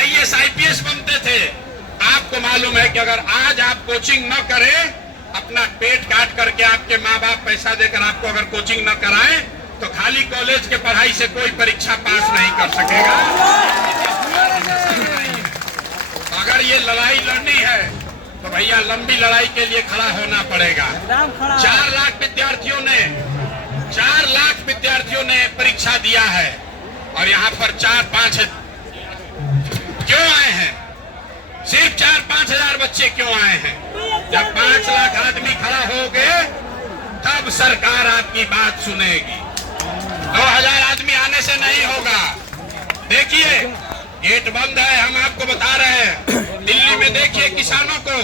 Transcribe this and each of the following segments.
IAS IPS बनते थे। आपको मालूम है कि अगर आज आप कोचिंग न करें, अपना पेट काट करके आपके माँ बाप पैसा देकर आपको अगर कोचिंग न कराएं, तो खाली कॉलेज के पढ़ाई से कोई परीक्षा पास नहीं कर सकेगा। अगर ये लड़ाई लड़नी है तो भैया लंबी लड़ाई के लिए खड़ा होना पड़ेगा। 4 लाख विद्यार्थियों ने परीक्षा दिया है और यहाँ पर 4-5 क्यों आए हैं? सिर्फ 4-5 हजार बच्चे क्यों आए हैं? जब 5 लाख आदमी खड़ा हो गए तब सरकार आपकी बात सुनेगी। 2000 आदमी आने से नहीं होगा। देखिए गेट बंद है, हम आपको बता रहे हैं। दिल्ली में देखिए किसानों को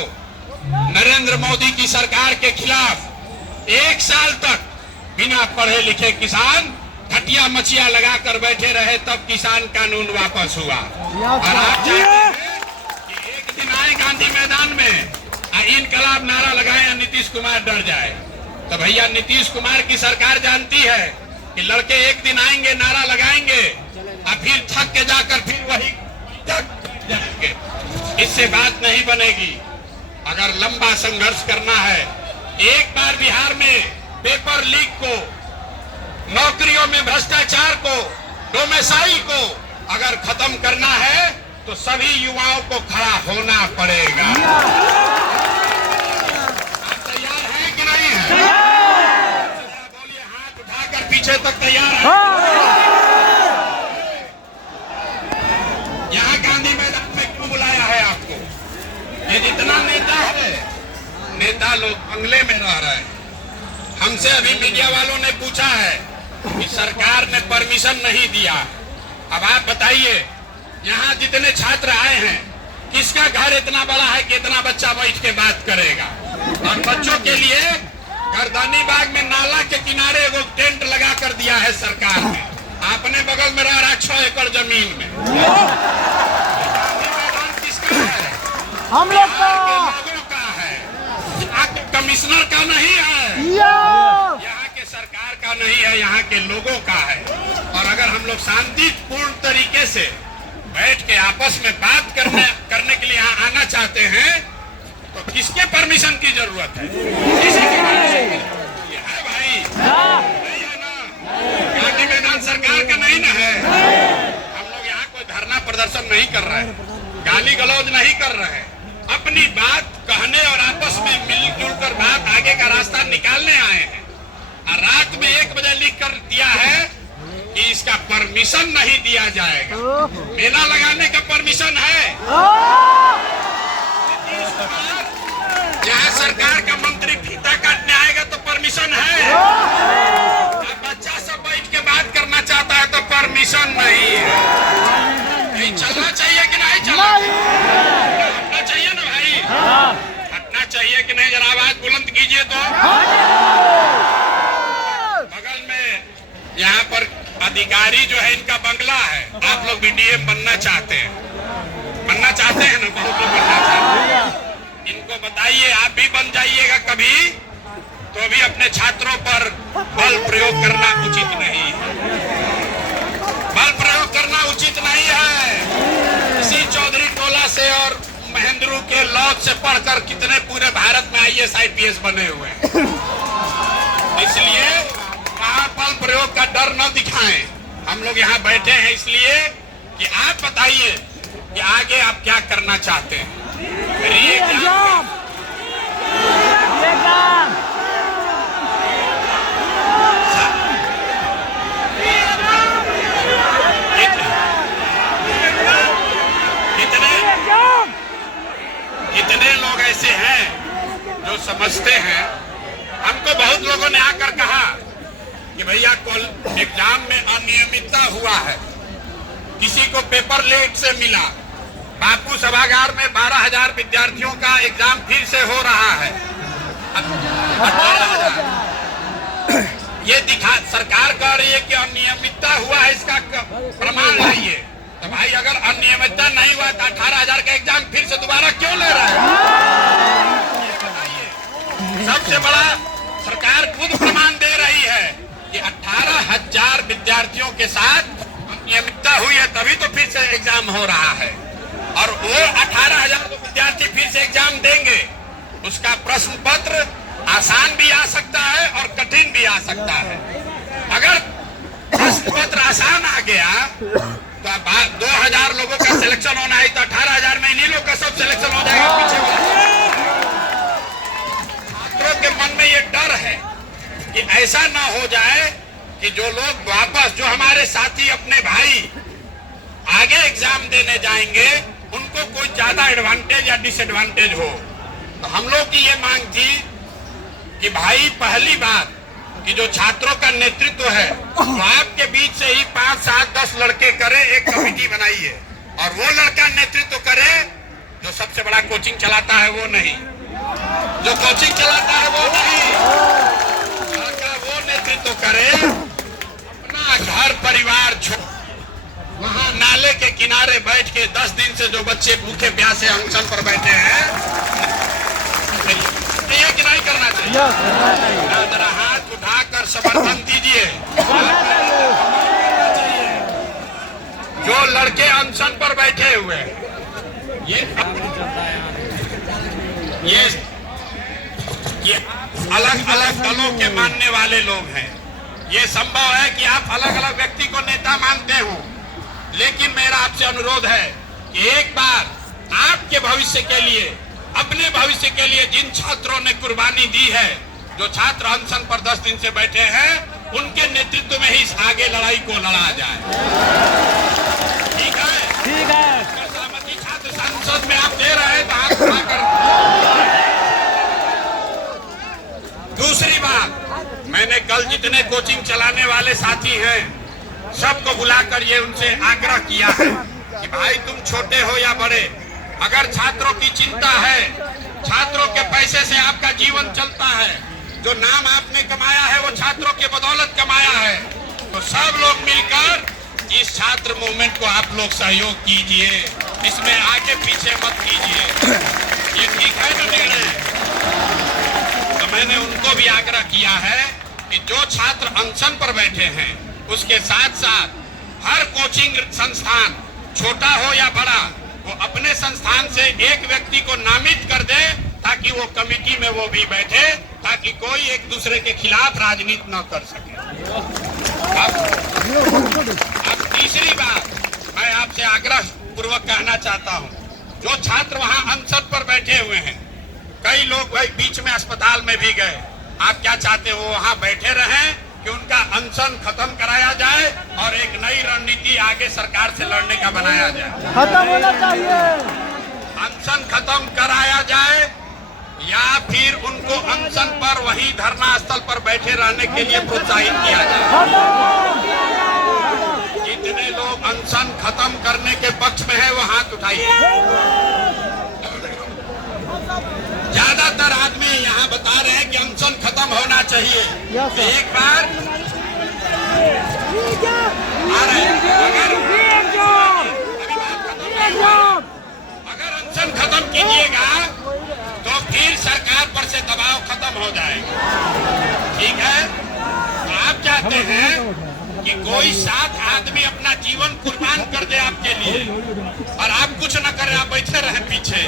नरेंद्र मोदी की सरकार के खिलाफ 1 साल तक बिना पढ़े लिखे किसान खटिया मचिया लगाकर बैठे रहे, तब किसान कानून वापस हुआ। और आप चाहते हैं कि एक दिन आए गांधी मैदान में इनकलाब नारा लगाए, नीतीश कुमार डर जाए। तो भैया नीतीश कुमार की सरकार जानती है कि लड़के एक दिन आएंगे, नारा लगाएंगे और फिर थक के जाकर फिर वही जाएंगे। इससे बात नहीं बनेगी। अगर लंबा संघर्ष करना है, एक बार बिहार में पेपर लीक को, नौकरियों में भ्रष्टाचार को, डोमेसाइल को अगर खत्म करना है तो सभी युवाओं को खड़ा होना पड़ेगा। आप तैयार हैं कि नहीं है? बोलिए, हाथ उठाकर पीछे तक तैयार है? यहाँ गांधी मैदान में क्यों बुलाया है आपको? ये जितना नेता है, नेता लोग बंगले में रह रहे हैं। हमसे अभी मीडिया वालों ने पूछा है कि सरकार ने परमिशन नहीं दिया। अब आप बताइए, यहाँ जितने छात्र आए हैं, किसका घर इतना बड़ा है कि इतना बच्चा बैठ के बात करेगा? और बच्चों के लिए गर्दनी बाग में नाला के किनारे एगो टेंट लगा कर दिया है सरकार ने। आपने बगल में रह रहा 6 एकड़ जमीन में। मैदान किसका है? हम लोग का, लोगों का है। कमिश्नर का नहीं है, यहाँ के सरकार का नहीं है, यहाँ के लोगों का है। और अगर हम लोग शांतिपूर्ण तरीके से बैठ के आपस में बात करने के लिए यहाँ आना चाहते हैं, तो किसके परमिशन की जरूरत है? किसी की परमिशन की जरूरत है भाई? नहीं है ना? गांधी मैदान सरकार का नहीं ना है। हम लोग यहाँ कोई धरना प्रदर्शन नहीं कर रहे हैं, गाली गलौज नहीं कर रहे हैं। अपनी बात कहने और आपस में मिलजुल कर बात आगे का रास्ता निकालने आए हैं। और रात में 1 बजे लिख कर दिया है कि इसका परमिशन नहीं दिया जाएगा। मेला लगाने का परमिशन है? यहाँ सरकार का मंत्री फीता काटने आएगा तो परमिशन है? बच्चा सब बैठ के बात करना चाहता है तो परमिशन नहीं है। नहीं चलना चाहिए कि नहीं चलना चाहिए ना भाई? हटना चाहिए कि नहीं? जरा आवाज बुलंद कीजिए तो। बगल में यहाँ पर अधिकारी जो है, इनका बंगला है। आप लोग भी डीएम बनना चाहते हैं? बनना चाहते हैं ना? बहुत लोग बनना चाहते हैं। इनको बताइए, आप भी बन जाइएगा कभी, तो भी अपने छात्रों पर बल प्रयोग करना उचित नहीं है। बल प्रयोग करना उचित नहीं है। इसी चौधरी टोला से और महेंद्रू के लॉज से पढ़कर कितने पूरे भारत में आईएएस आईपीएस बने हुए हैं। इसलिए वहां बल प्रयोग का डर न दिखाएं। हम लोग यहाँ बैठे हैं इसलिए कि आप बताइए कि आगे आप क्या करना चाहते हैं। कितने लोग ऐसे हैं जो समझते हैं। हमको बहुत लोगों ने आकर कहा कि भैया कल एग्जाम में अनियमितता हुआ है, किसी को पेपर लेट से मिला। बापू सभागार में 12,000 विद्यार्थियों का एग्जाम फिर से हो रहा है। 18,000। ये सरकार कह रही है कि अनियमितता हुआ है, इसका प्रमाण लाइए। तो भाई अगर अनियमितता नहीं हुआ तो 18,000 का एग्जाम फिर से दोबारा क्यों ले रहे हैं? ये बताइए। सबसे बड़ा सरकार खुद प्रमाण दे रही है कि 18,000 विद्यार्थियों के साथ अनियमितता हुई है, तभी तो फिर से एग्जाम हो रहा है। और वो 18,000 विद्यार्थी फिर से एग्जाम देंगे, उसका प्रश्न पत्र आसान भी आ सकता है और कठिन भी आ सकता है। अगर प्रश्न पत्र आसान आ गया तो 2,000 लोगों का सिलेक्शन होना है, तो 18,000 में इन्हीं लोग का सब सिलेक्शन हो जाएगा। पीछे छात्रों के मन में ये डर है कि ऐसा ना हो जाए कि जो लोग वापस, जो हमारे साथी अपने भाई आगे एग्जाम देने जाएंगे, उनको कोई ज्यादा एडवांटेज या डिसएडवांटेज हो। तो हम लोग की ये मांग थी कि भाई पहली बात कि जो छात्रों का नेतृत्व है तो आपके बीच से ही 5, 7, 10 लड़के करे, एक कमेटी बनाइए और वो लड़का नेतृत्व करे। जो सबसे बड़ा कोचिंग चलाता है वो नहीं, जो कोचिंग चलाता है वो नहीं, लड़का वो नेतृत्व करे। अपना घर परिवार छोड़ वहां नाले के किनारे बैठ के 10 दिन से जो बच्चे भूखे प्यासे अनशन पर बैठे हैं, ये कि नहीं करना चाहिए? जरा हाथ उठाकर समर्थन दीजिए। जो लड़के अनशन पर बैठे हुए ये अलग अलग दलों के मानने वाले लोग हैं। ये संभव है कि आप अलग अलग व्यक्ति को नेता मानते हो, लेकिन मेरा आपसे अनुरोध है कि एक बार आपके भविष्य के लिए, अपने भविष्य के लिए जिन छात्रों ने कुर्बानी दी है, जो छात्र अनशन पर 10 दिन से बैठे हैं, उनके नेतृत्व में ही इस आगे लड़ाई को लड़ा जाए। ठीक है? ठीक है। अगर सहमति छात्र संसद में आप दे रहे हैं तो हाथ उठाकर। दूसरी बात, मैंने कल जितने कोचिंग चलाने वाले साथी हैं सबको बुलाकर ये उनसे आग्रह किया है कि भाई तुम छोटे हो या बड़े, अगर छात्रों की चिंता है, छात्रों के पैसे से आपका जीवन चलता है, जो नाम आपने कमाया है वो छात्रों के बदौलत कमाया है, तो सब लोग मिलकर इस छात्र मूवमेंट को आप लोग सहयोग कीजिए, इसमें आगे पीछे मत कीजिए। ये ठीक है ना निर्णय? तो मैंने उनको भी आग्रह किया है कि जो छात्र अनशन पर बैठे हैं, उसके साथ साथ हर कोचिंग संस्थान छोटा हो या बड़ा, वो अपने संस्थान से एक व्यक्ति को नामित कर दे ताकि वो कमेटी में वो भी बैठे, ताकि कोई एक दूसरे के खिलाफ राजनीति न कर सके। अब तीसरी बात मैं आपसे आग्रह पूर्वक कहना चाहता हूँ, जो छात्र वहाँ अनशन पर बैठे हुए हैं, कई लोग भाई बीच में अस्पताल में भी गए, आप क्या चाहते हो वहाँ बैठे रहें कि उनका अनशन खत्म कराया जाए और एक नई रणनीति आगे सरकार से लड़ने का बनाया जाए? खत्म होना चाहिए। अनशन खत्म कराया जाए या फिर उनको अनशन पर वही धरना स्थल पर बैठे रहने के लिए प्रोत्साहित किया जाए? जितने लोग अनशन खत्म करने के पक्ष में है वो हाथ उठाइए। ज्यादातर आदमी यहाँ बता रहे हैं कि अनशन खत्म होना चाहिए। एक बार आ रहे अगर अनशन खत्म कीजिएगा तो फिर सरकार पर से दबाव खत्म हो जाएगा। ठीक है? तो आप चाहते हैं कि कोई 7 आदमी अपना जीवन कुर्बान कर दे आपके लिए और आप कुछ न करें, आप बैठे रहे पीछे?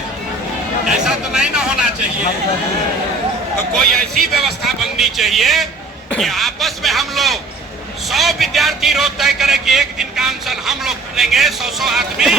ऐसा तो नहीं ना होना चाहिए। तो कोई ऐसी व्यवस्था बननी चाहिए कि आपस में हम लोग 100 विद्यार्थी रोज तय करें कि एक दिन का अनशन हम लोग करेंगे, 100 आदमी